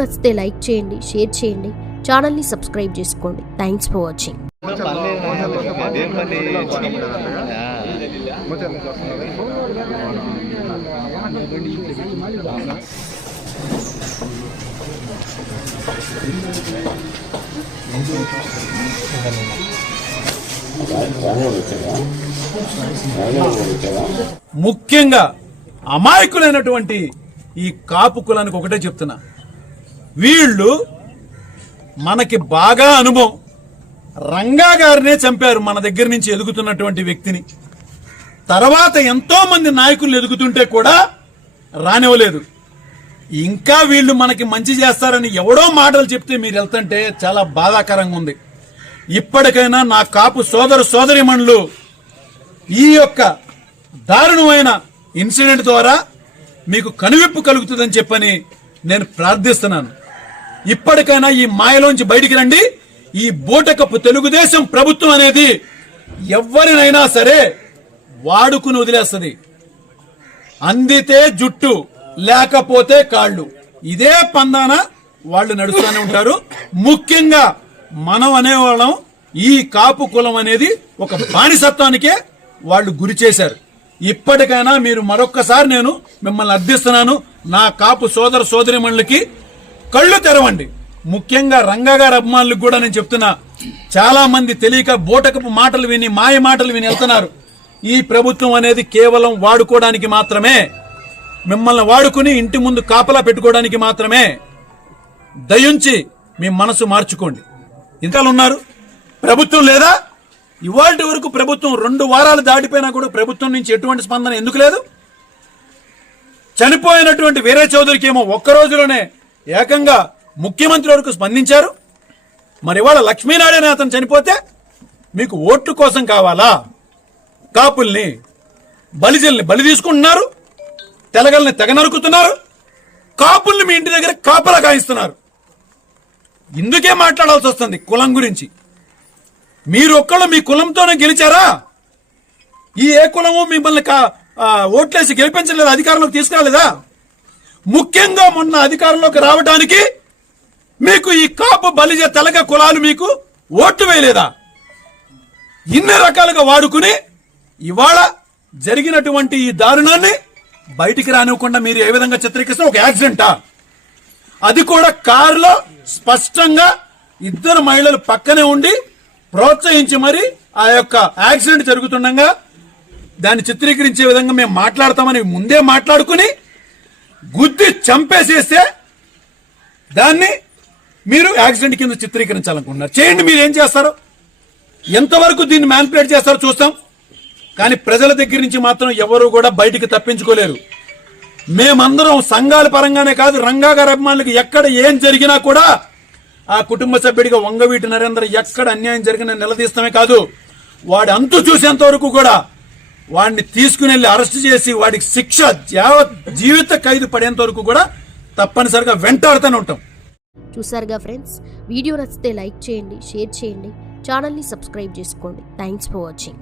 నచ్చితే లైక్ చేయండి షేర్ చేయండి ఛానల్ని సబ్స్క్రైబ్ చేసుకోండి. థ్యాంక్స్ ఫర్ వాచింగ్ ముఖ్యంగా అమాయకులైనటువంటి ఈ కాపు కులానికి ఒకటే చెప్తున్నా. వీళ్ళు మనకి బాగా అనుభవం. రంగా గారినే చంపారు మన దగ్గర నుంచి ఎదుగుతున్నటువంటి వ్యక్తిని. తర్వాత ఎంతో మంది నాయకులు ఎదుగుతుంటే కూడా రానివ్వలేదు. ఇంకా వీళ్ళు మనకి మంచి చేస్తారని ఎవడో మాటలు చెప్తే మీరు వెళ్తుంటే చాలా బాధాకరంగా ఉంది. ఇప్పటికైనా నా కాపు సోదర సోదరిమణులు ఈ యొక్క దారుణమైన ఇన్సిడెంట్ ద్వారా మీకు కనువిప్పు కలుగుతుందని చెప్పని నేను ప్రార్థిస్తున్నాను. ఇప్పటికైనా ఈ మాయలోంచి బయటికి రండి. ఈ బూటకపు తెలుగుదేశం ప్రభుత్వం అనేది ఎవరినైనా సరే వాడుకుని వదిలేస్తుంది. అందితే జుట్టు లేకపోతే కాళ్ళు. ఇదే పందాన వాళ్ళు నడుస్తూనే ఉంటారు. ముఖ్యంగా మనం అనేవాళ్ళం ఈ కాపు కులం అనేది ఒక బానిసత్వానికే వాళ్ళు గురి చేశారు. ఇప్పటికైనా మీరు మరొక్కసారి నేను మిమ్మల్ని అర్థిస్తున్నాను. నా కాపు సోదర సోదరిమణులకి కళ్ళు తెరవండి. ముఖ్యంగా రంగగారి అభిమానులకు కూడా నేను చెప్తున్నా చాలా మంది తెలియక బోటకపు మాటలు విని మాయ మాటలు విని వెళ్తున్నారు. ఈ ప్రభుత్వం అనేది కేవలం వాడుకోవడానికి మాత్రమే మిమ్మల్ని వాడుకుని ఇంటి ముందు కాపలా పెట్టుకోవడానికి మాత్రమే. దయించి మీ మనసు మార్చుకోండి. ఇంకా ఉన్నారు? ప్రభుత్వం లేదా? ఇవాళ వరకు ప్రభుత్వం రెండు వారాలు దాటిపోయినా కూడా ప్రభుత్వం నుంచి ఎటువంటి స్పందన ఎందుకు లేదు? చనిపోయినటువంటి వేరే చౌదరికి ఏమో ఒక్క రోజులోనే ఏకంగా ముఖ్యమంత్రి వరకు స్పందించారు. మరి ఇవాళ లక్ష్మీనారాయణ అతను చనిపోతే మీకు ఓట్లు కోసం కావాలా? కాపుల్ని బలిజల్ని బలి తీసుకుంటున్నారు తెలగల్ని తెగ నరుకుతున్నారు కాపుల్ని మీ ఇంటి దగ్గర కాపలా కాయిస్తున్నారు. ఇందుకే మాట్లాడాల్సి వస్తుంది కులం గురించి. మీరు ఒక్కళ్ళు మీ కులంతోనే గెలిచారా? ఈ ఏ కులము మిమ్మల్ని కా- ఓట్లేసి గెలిపించలేదు అధికారంలోకి తీసుకురాలేదా? ముఖ్యంగా మొన్న అధికారంలోకి రావడానికి మీకు ఈ కాపు బలిజ తెలగ కులాలు మీకు ఓట్లు వేయలేదా? ఇన్ని రకాలుగా వాడుకుని ఇవాళ జరిగినటువంటి ఈ దారుణాన్ని బయటికి రానివ్వకుండా మీరు ఏ విధంగా చిత్రీకరిస్తే ఒక యాక్సిడెంటా? అది కూడా కారులో స్పష్టంగా ఇద్దరు మహిళలు పక్కనే ఉండి ప్రోత్సహించి మరి ఆ యొక్క యాక్సిడెంట్ జరుగుతుండగా దాన్ని చిత్రీకరించే విధంగా మేము మాట్లాడతామని ముందే మాట్లాడుకుని చంపేసేస్తే దాన్ని మీరు యాక్సిడెంట్ కింద చిత్రీకరించాలనుకుంటున్నారు. చేయండి మీరు ఏం చేస్తారు? ఎంతవరకు దీన్ని మ్యాన్పులేట్ చేస్తారో చూస్తాం. కానీ ప్రజల దగ్గర నుంచి మాత్రం ఎవరు కూడా బయటికి తప్పించుకోలేరు. మేమందరం సంఘాల పరంగానే కాదు రంగా గారి అభిమానులకు ఎక్కడ ఏం జరిగినా కూడా ఆ కుటుంబ సభ్యుడిగా వంగవీటి నరేంద్ర ఎక్కడ అన్యాయం జరిగినా నిలదీస్తామే కాదు. వాడి అంతు చూసేంత వరకు కూడా వాడిని తీసుకుని వెళ్ళి అరెస్ట్ చేసి వాడికి శిక్ష యావత్ జీవిత ఖైదు పడేంత వరకు కూడా తప్పనిసరిగా వెంటాడుతూనే ఉంటాం. చూసారుగా ఫ్రెండ్స్? వీడియో నచ్చితే లైక్ చేయండి షేర్ చేయండి ఛానల్ని సబ్స్క్రైబ్ చేసుకోండి. Thanks for watching.